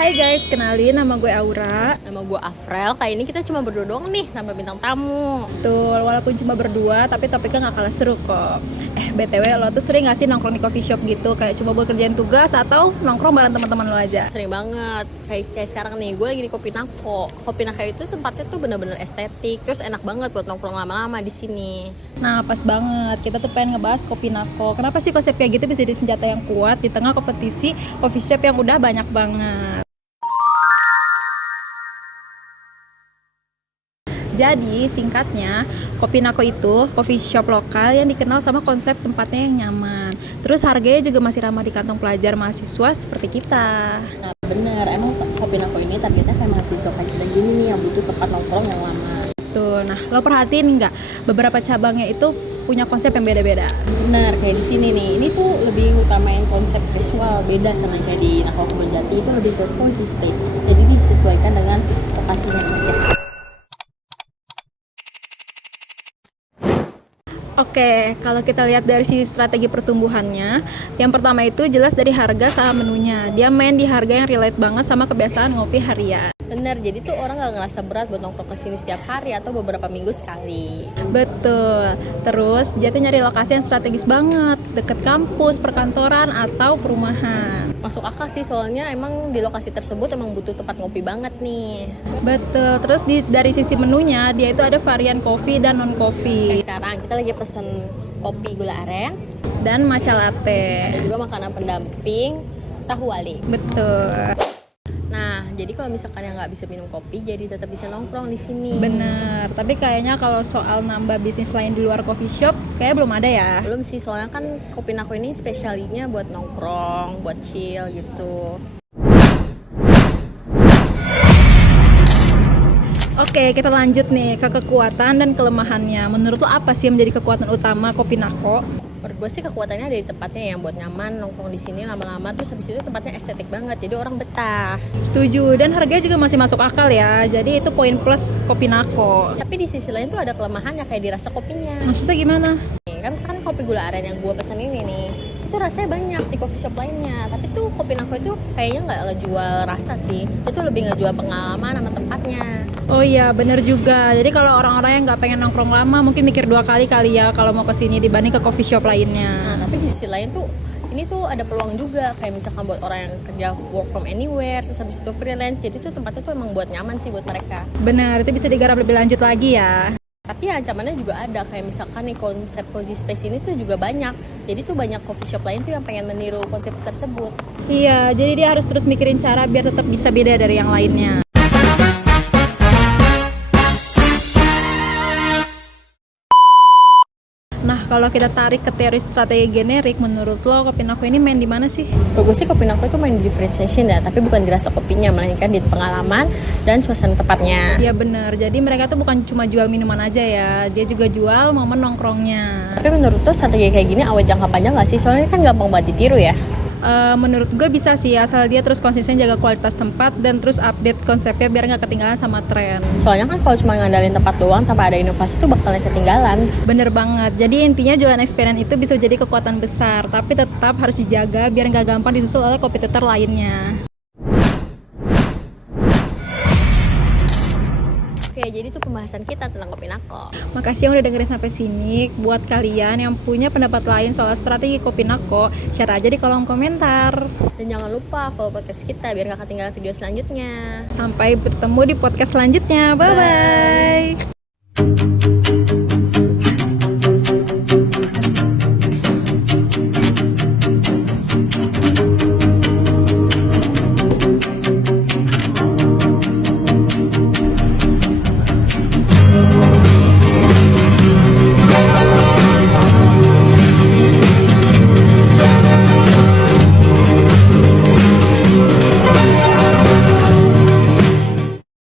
Hai guys, kenalin nama gue Aura. Nama gue Afrel. Kali ini kita cuma berdua doang nih tanpa bintang tamu. Betul, walaupun cuma berdua tapi topiknya gak kalah seru kok. BTW, lo tuh sering gak sih nongkrong di coffee shop gitu? Kayak cuma buat kerjaan tugas atau nongkrong bareng teman-teman lo aja? Sering banget. Kayak sekarang nih, gue lagi di Kopi Nako. Kopi Nako itu tempatnya tuh bener-bener estetik. Terus enak banget buat nongkrong lama-lama di sini. Nah, pas banget. Kita tuh pengen ngebahas Kopi Nako. Kenapa sih konsep kayak gitu bisa jadi senjata yang kuat di tengah kompetisi coffee shop yang udah banyak banget? Jadi singkatnya, Kopi Nako itu coffee shop lokal yang dikenal sama konsep tempatnya yang nyaman. Terus harganya juga masih ramah di kantong pelajar mahasiswa seperti kita. Nah bener, emang Kopi Nako ini targetnya kayak mahasiswa kayak kita gini nih yang butuh tempat nongkrong yang lama. Tuh, nah lo perhatiin nggak? Beberapa cabangnya itu punya konsep yang beda-beda. Bener, kayak di sini nih, ini tuh lebih utamain konsep visual. Beda sama kayak di Nako Kebonjati, itu lebih ke cozy space. Jadi disesuaikan dengan lokasinya saja. Oke, kalau kita lihat dari sisi strategi pertumbuhannya, yang pertama itu jelas dari harga sama menunya. Dia main di harga yang relate banget sama kebiasaan ngopi harian. Bener, jadi tuh orang gak ngerasa berat buat nongkrong kesini setiap hari atau beberapa minggu sekali. Betul. Terus dia tuh nyari lokasi yang strategis banget, deket kampus, perkantoran, atau perumahan. Masuk akal sih, soalnya emang di lokasi tersebut emang butuh tempat ngopi banget nih. Betul. Terus dari sisi menunya, dia itu ada varian kopi dan non kopi. Sekarang kita lagi pesen kopi gula aren Dan matcha latte. dan juga makanan pendamping tahu wali. Betul. Nah, jadi kalau misalkan yang nggak bisa minum kopi, jadi tetap bisa nongkrong di sini. Bener. Tapi kayaknya kalau soal nambah bisnis lain di luar coffee shop, kayak belum ada ya. Belum sih, soalnya kan Kopi Nako ini spesialnya buat nongkrong, buat chill gitu. Oke, kita lanjut nih ke kekuatan dan kelemahannya. Menurut lo apa sih yang menjadi kekuatan utama Kopi Nako? Menurut gue sih kekuatannya dari tempatnya yang buat nyaman nongkrong di sini lama-lama, terus habis itu tempatnya estetik banget, jadi orang betah. Setuju, dan harganya juga masih masuk akal ya. Jadi itu poin plus Kopi Nako. Tapi di sisi lain tuh ada kelemahannya kayak dirasa kopinya. Maksudnya gimana? Kan misalkan kopi gula aren yang gue pesen ini nih, itu rasanya banyak di coffee shop lainnya, tapi tuh Kopi Nako itu kayaknya nggak ngejual rasa sih, itu lebih ngejual pengalaman sama tempatnya. Oh iya, bener juga. Jadi kalau orang-orang yang nggak pengen nongkrong lama, mungkin mikir 2 kali ya kalau mau kesini dibanding ke coffee shop lainnya. Nah, tapi di sisi lain tuh ini tuh ada peluang juga, kayak misalkan buat orang yang kerja work from anywhere, terus habis itu freelance, jadi tuh tempatnya tuh emang buat nyaman sih buat mereka. Benar, itu bisa digarap lebih lanjut lagi ya. Tapi ancamannya juga ada, kayak misalkan nih konsep cozy space ini tuh juga banyak. Jadi tuh banyak coffee shop lain tuh yang pengen meniru konsep tersebut. Iya, jadi dia harus terus mikirin cara biar tetap bisa beda dari yang lainnya. Nah, kalau kita tarik ke teori strategi generik, menurut lo Kopi Nako ini main di mana sih? Menurut gue sih Kopi Nako itu main di differentiation ya, tapi bukan di rasa kopinya, melainkan di pengalaman dan suasana tempatnya. Iya bener, jadi mereka tuh bukan cuma jual minuman aja ya, dia juga jual momen nongkrongnya. Tapi menurut lo strategi kayak gini awet jangka panjang gak sih? Soalnya kan gampang banget ditiru ya. Menurut gue bisa sih, asal dia terus konsisten jaga kualitas tempat dan terus update konsepnya biar nggak ketinggalan sama tren. Soalnya kan kalau cuma ngandalin tempat doang tanpa ada inovasi tuh bakalan ketinggalan. Bener banget, jadi intinya jualan experience itu bisa jadi kekuatan besar, tapi tetap harus dijaga biar nggak gampang disusul oleh kompetitor lainnya. Oke, jadi itu pembahasan kita tentang Kopi Nako. Makasih yang udah dengerin sampai sini. Buat kalian yang punya pendapat lain soal strategi Kopi Nako, share aja di kolom komentar. Dan jangan lupa follow podcast kita biar gak ketinggalan video selanjutnya. Sampai bertemu di podcast selanjutnya. Bye-bye.